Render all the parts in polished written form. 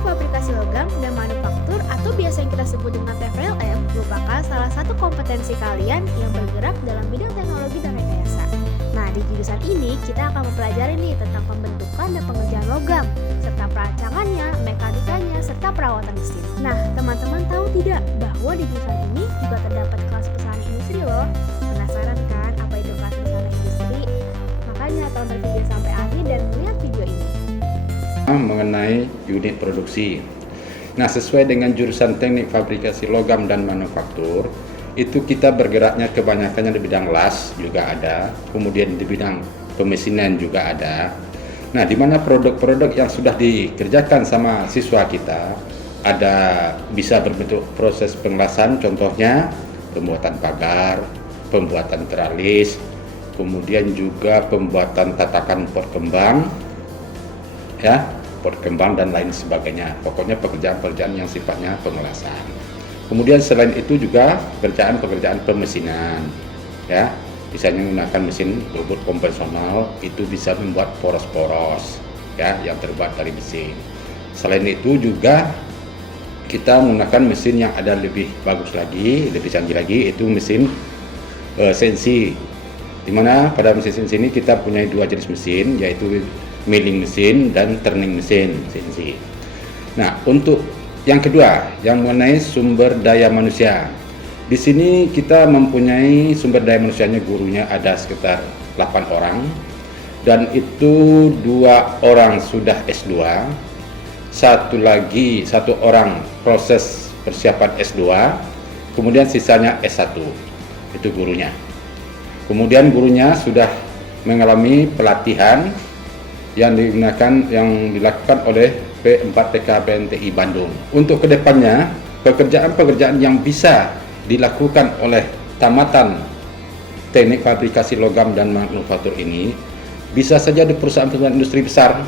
Teknik Fabrikasi Logam dan Manufaktur atau biasa yang kita sebut dengan TVLM merupakan salah satu kompetensi kalian yang bergerak dalam bidang teknologi dan rekayasa. Nah, di jurusan ini kita akan mempelajari nih tentang pembentukan dan pengerjaan logam, serta perancangannya, mekanikanya, serta perawatan mesin. Nah, teman-teman tahu tidak bahwa di jurusan ini juga terdapat kelas pesanan industri loh? Penasaran kan apa itu kelas pesanan industri? Makanya tonton video sampai akhir dan melihat video ini. Mengenai unit produksi. Nah, sesuai dengan jurusan Teknik Fabrikasi Logam dan Manufaktur, itu kita bergeraknya kebanyakannya di bidang las juga ada, kemudian di bidang pemesinan juga ada. Nah, di mana produk-produk yang sudah dikerjakan sama siswa kita ada bisa berbentuk proses pengelasan, contohnya pembuatan pagar, pembuatan teralis, kemudian juga pembuatan tatakan pot kembang, ya, pot kembang dan lain sebagainya. Pokoknya pekerjaan-pekerjaan yang sifatnya pengelasan. Kemudian selain itu juga pekerjaan-pekerjaan pemesinan, ya, misalnya menggunakan mesin bobot konvensional itu bisa membuat poros-poros, ya, yang terbuat dari mesin. Selain itu juga kita menggunakan mesin yang ada lebih bagus lagi, lebih canggih lagi, itu mesin CNC. Dimana pada mesin CNC ini kita punya dua jenis mesin, yaitu milling mesin dan turning mesin CNC. Nah, untuk yang kedua, yang mengenai sumber daya manusia. Di sini kita mempunyai sumber daya manusianya, gurunya ada sekitar 8 orang, dan itu 2 orang sudah S2, satu orang proses persiapan S2, kemudian sisanya S1, itu gurunya. Kemudian gurunya sudah mengalami pelatihan yang dilakukan oleh P4TK BNTI Bandung. Untuk kedepannya, pekerjaan-pekerjaan yang bisa dilakukan oleh tamatan Teknik Fabrikasi Logam dan Manufaktur ini bisa saja di perusahaan-perusahaan industri besar.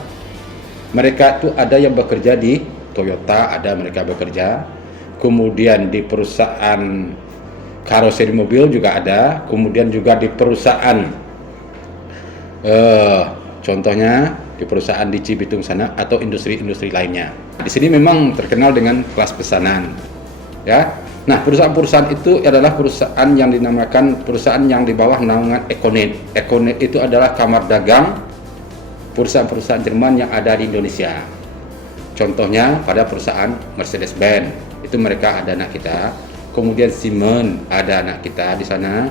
Mereka itu ada yang bekerja di Toyota, ada mereka bekerja, kemudian di perusahaan karoseri mobil juga ada, kemudian juga di perusahaan contohnya di perusahaan di Cibitung sana atau industri-industri lainnya. Di sini memang terkenal dengan kelas pesanan, ya. Nah, perusahaan-perusahaan itu adalah perusahaan yang dinamakan perusahaan yang di bawah naungan Econet. Econet itu adalah kamar dagang perusahaan-perusahaan Jerman yang ada di Indonesia. Contohnya pada perusahaan Mercedes-Benz, itu mereka ada anak kita. Kemudian Siemens ada anak kita di sana.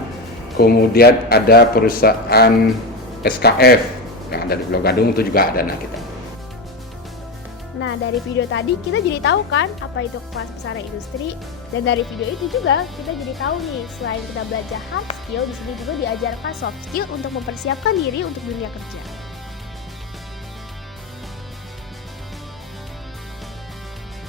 Kemudian ada perusahaan SKF yang ada di Pulau Gadung, itu juga ada anak kita. Nah, dari video tadi kita jadi tahu kan apa itu kelas pesanan industri, dan dari video itu juga kita jadi tahu nih, selain kita belajar hard skill, di sini juga diajarkan soft skill untuk mempersiapkan diri untuk dunia kerja.